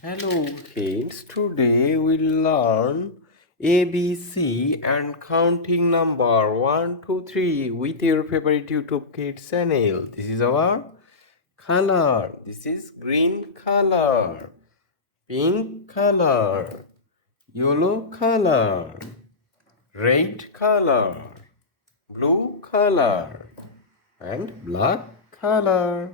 Hello kids, today we'll learn ABC and counting number 1, 2, 3 with your favorite YouTube Kids channel. This is our color. This is green color, pink color, yellow color, red color, blue color, and black color.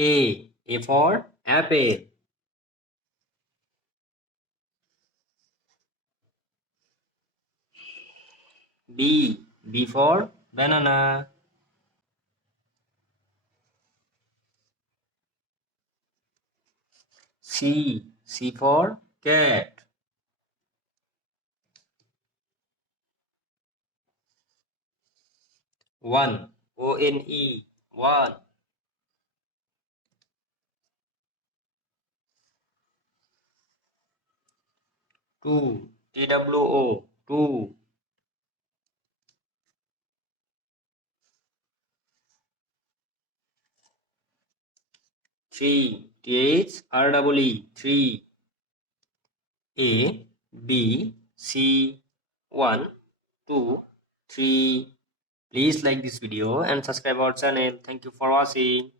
A for apple. B for banana. C for cat. One, O-N-E, one. Two, T-W-O, two. Three, T-H-R-E-E, three. A, B, C, 1, 2, 3. Please like this video and subscribe our channel. Thank you for watching.